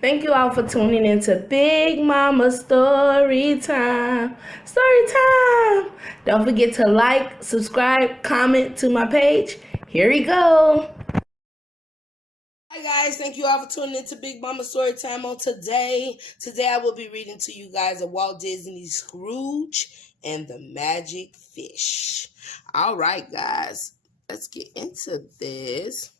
Thank you all for tuning into Big Mama Story Time. Story Time! Don't forget to like, subscribe, comment to my page. Here we go. Hi guys, thank you all for tuning into Big Mama Story Time on today. Today I will be reading to you guys a Walt Disney Scrooge and the Magic Fish. All right, guys, let's get into this.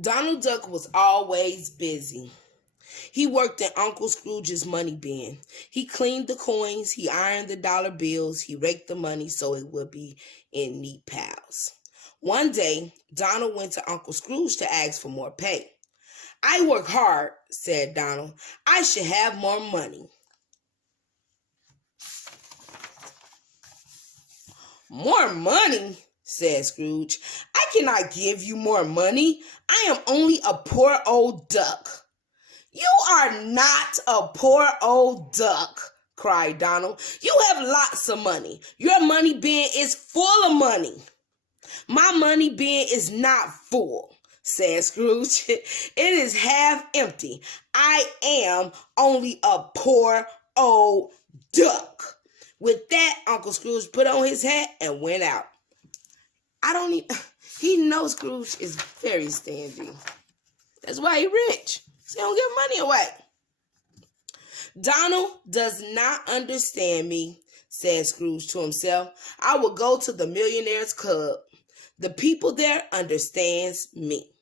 Donald Duck was always busy. He worked in Uncle Scrooge's money bin. He cleaned the coins, he ironed the dollar bills, he raked the money so it would be in neat piles. One day, Donald went to Uncle Scrooge to ask for more pay. "I work hard," said Donald. "I should have more money." "More money?" said Scrooge. "I cannot give you more money. I am only a poor old duck." "You are not a poor old duck," cried Donald. "You have lots of money. Your money bin is full of money." "My money bin is not full," said Scrooge. "It is half empty. I am only a poor old duck." With that, Uncle Scrooge put on his hat and went out. He knows Scrooge is very stingy. That's why he's rich. So he don't give money away. "Donald does not understand me," said Scrooge to himself. "I will go to the Millionaires Club. The people there understands me."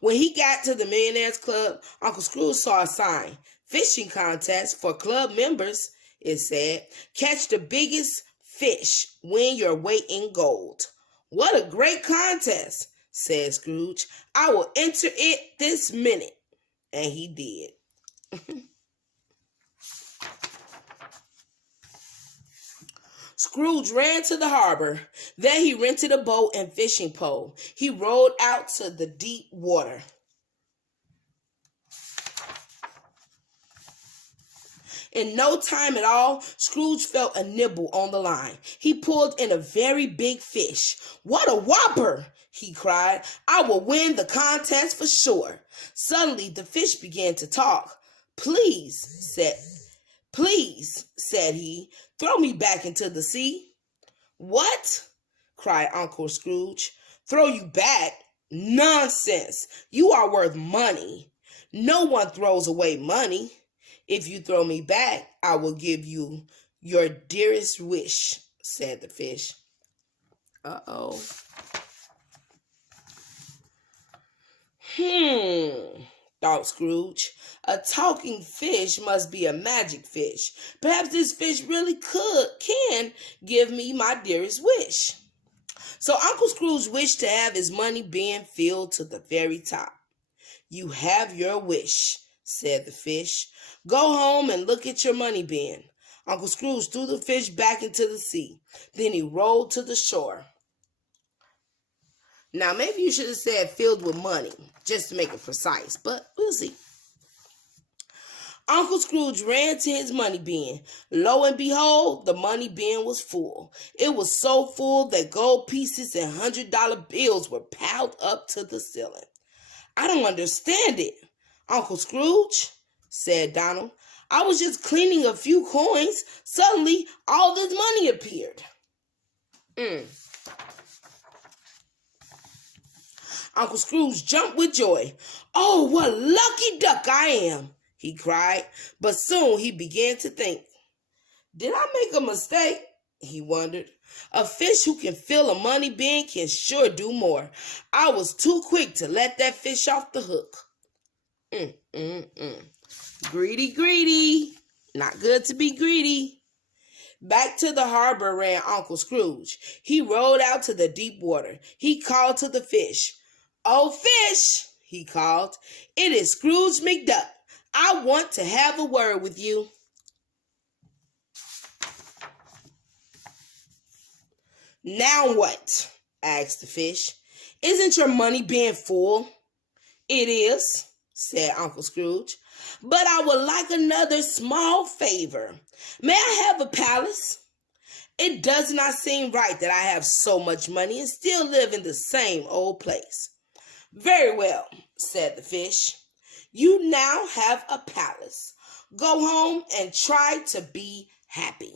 When he got to the Millionaires Club, Uncle Scrooge saw a sign. "Fishing contest for club members," it said. "Catch the biggest fish, win your weight in gold." "What a great contest," said Scrooge. "I will enter it this minute." And he did. Scrooge ran to the harbor. There he rented a boat and fishing pole. He rowed out to the deep water. In no time at all, Scrooge felt a nibble on the line. He pulled in a very big fish. "What a whopper!" he cried. "I will win the contest for sure." Suddenly, the fish began to talk. Please, said he, "throw me back into the sea." "What?" cried Uncle Scrooge. "Throw you back? Nonsense! You are worth money. No one throws away money. If you throw me back, I will give you your dearest wish," said the fish. Uh-oh. Thought Scrooge. "A talking fish must be a magic fish. Perhaps this fish really can give me my dearest wish." So Uncle Scrooge wished to have his money bin filled to the very top. "You have your wish," said the fish. "Go home and look at your money bin." Uncle Scrooge threw the fish back into the sea. Then he rolled to the shore. Now, maybe you should have said filled with money, just to make it precise, but we'll see. Uncle Scrooge ran to his money bin. Lo and behold, the money bin was full. It was so full that gold pieces and $100 bills were piled up to the ceiling. "I don't understand it, Uncle Scrooge," said Donald. "I was just cleaning a few coins. Suddenly, all this money appeared." Uncle Scrooge jumped with joy. "Oh, what a lucky duck I am!" he cried. But soon he began to think. "Did I make a mistake?" he wondered. "A fish who can fill a money bin can sure do more. I was too quick to let that fish off the hook. Greedy, greedy. Not good to be greedy." Back to the harbor ran Uncle Scrooge. He rowed out to the deep water. He called to the fish. "Oh, fish," he called, "it is Scrooge McDuck. I want to have a word with you." "Now what?" asked the fish. "Isn't your money bin full?" "It is," said Uncle Scrooge, "but I would like another small favor. May I have a palace?" It does not seem right that I have so much money and still live in the same old place. Very well, said the fish. You now have a palace. Go home and try to be happy.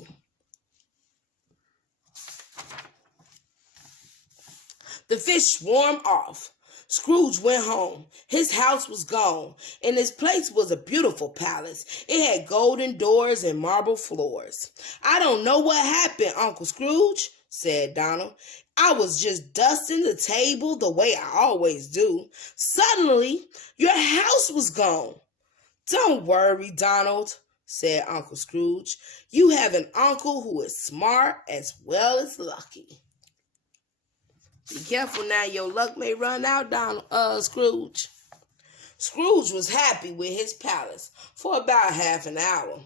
The fish swarmed off. Scrooge went home. His house was gone. In his place was a beautiful palace. It had golden doors and marble floors. I don't know what happened, Uncle Scrooge, said Donald. I was just dusting the table the way I always do. Suddenly, your house was gone. Don't worry, Donald, said Uncle Scrooge. You have an uncle who is smart as well as lucky. Be careful now, your luck may run out, Scrooge. Scrooge was happy with his palace for about half an hour.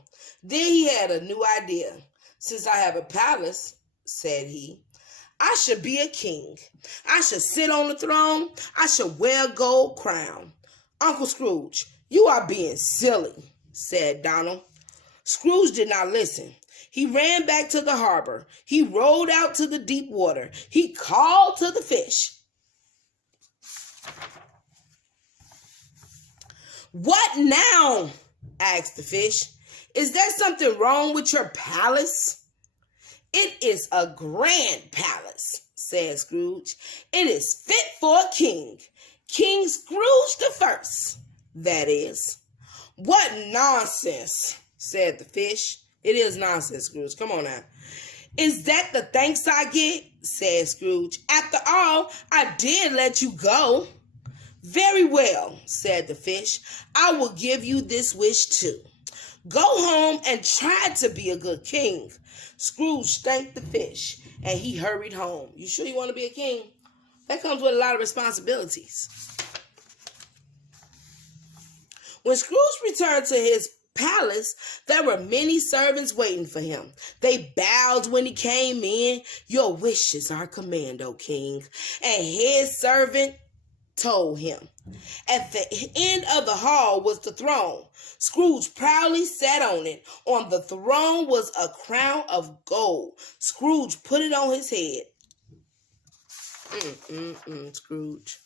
Then he had a new idea. Since I have a palace, said he, I should be a king. I should sit on the throne. I should wear a gold crown. Uncle Scrooge, you are being silly, said Donald. Scrooge did not listen. He ran back to the harbor. He rowed out to the deep water. He called to the fish. What now? Asked the fish. Is there something wrong with your palace? It is a grand palace, said Scrooge. It is fit for a king. King Scrooge the First, that is. What nonsense, said the fish. It is nonsense, Scrooge. Come on now. Is that the thanks I get? Said Scrooge. After all, I did let you go. Very well, said the fish. I will give you this wish too. Go home and try to be a good king. Scrooge thanked the fish and he hurried home. You sure you want to be a king? That comes with a lot of responsibilities. When Scrooge returned to his palace, there were many servants waiting for him. They bowed when he came in. Your wishes are command, O king. And his servant told him. At the end of the hall was the throne. Scrooge proudly sat on it. On the throne was a crown of gold. Scrooge put it on his head. Scrooge.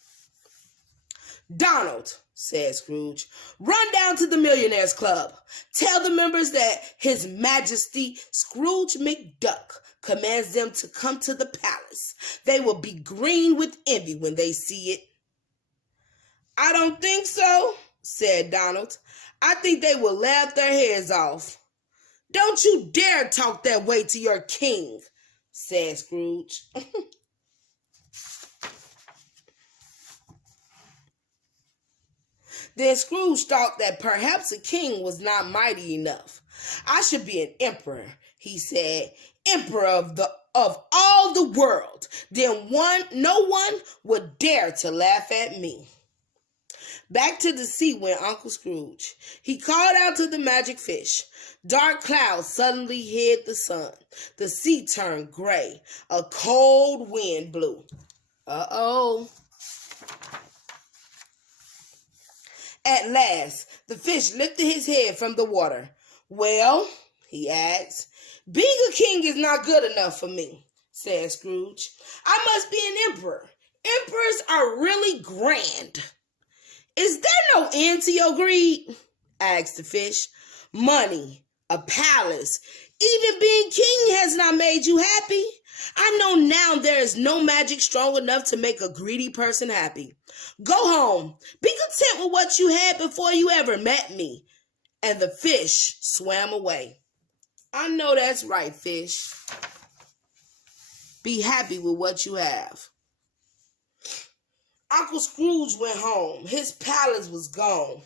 Donald, said Scrooge, run down to the Millionaires Club. Tell the members that His Majesty Scrooge McDuck commands them to come to the palace. They will be green with envy when they see it. I don't think so, said Donald. I think they will laugh their heads off. Don't you dare talk that way to your king, said Scrooge. Then Scrooge thought that perhaps a king was not mighty enough. I should be an emperor, he said, emperor of all the world. Then no one would dare to laugh at me. Back to the sea went Uncle Scrooge. He called out to the magic fish. Dark clouds suddenly hid the sun. The sea turned gray. A cold wind blew. Uh-oh. At last, the fish lifted his head from the water. Well, he asked, being a king is not good enough for me, said Scrooge. I must be an emperor. Emperors are really grand. Is there no end to your greed? Asked the fish. Money, a palace, even being king has not made you happy. I know now there is no magic strong enough to make a greedy person happy. Go home. Be content with what you had before you ever met me. And the fish swam away. I know that's right, fish. Be happy with what you have. Uncle Scrooge went home. His palace was gone.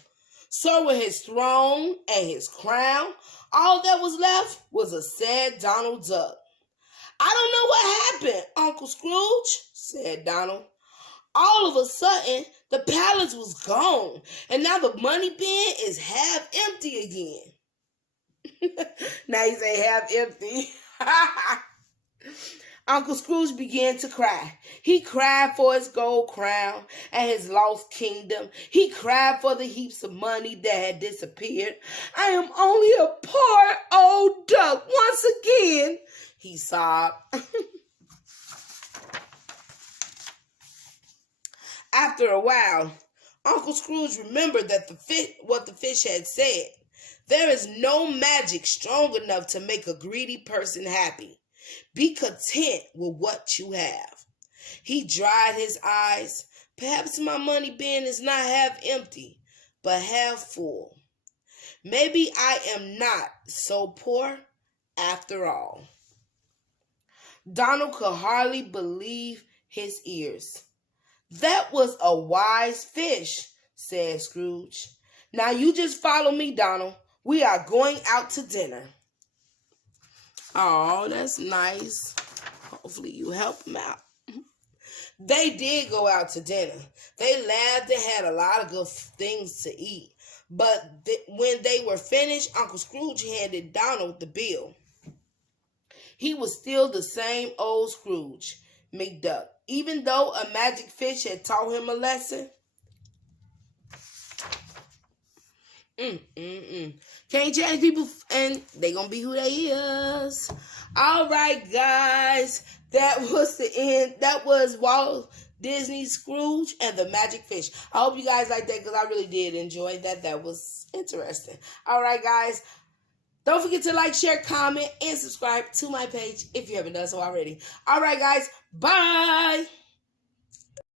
So were his throne and his crown. All that was left was a sad Donald Duck. I don't know what happened, Uncle Scrooge, said Donald. All of a sudden, the palace was gone, and now the money bin is half empty again. Now you say half empty. Uncle Scrooge began to cry. He cried for his gold crown and his lost kingdom. He cried for the heaps of money that had disappeared. I am only a poor old duck once again, he sobbed. After a while, Uncle Scrooge remembered that what the fish had said. There is no magic strong enough to make a greedy person happy. Be content with what you have. He dried his eyes. Perhaps my money bin is not half empty, but half full. Maybe I am not so poor after all. Donald could hardly believe his ears. That was a wise fish, said Scrooge. Now you just follow me, Donald. We are going out to dinner. Oh, that's nice. Hopefully you help them out. They did go out to dinner. They laughed and had a lot of good things to eat. But when they were finished, Uncle Scrooge handed Donald the bill. He was still the same old Scrooge McDuck, even though a magic fish had taught him a lesson. Can't change people, and they gonna be who they is. All right, guys, that was the end. That was Walt Disney's Scrooge and the Magic Fish. I hope you guys liked that because I really did enjoy that. That was interesting. All right, guys. Don't forget to like, share, comment, and subscribe to my page if you haven't done so already. All right, guys. Bye.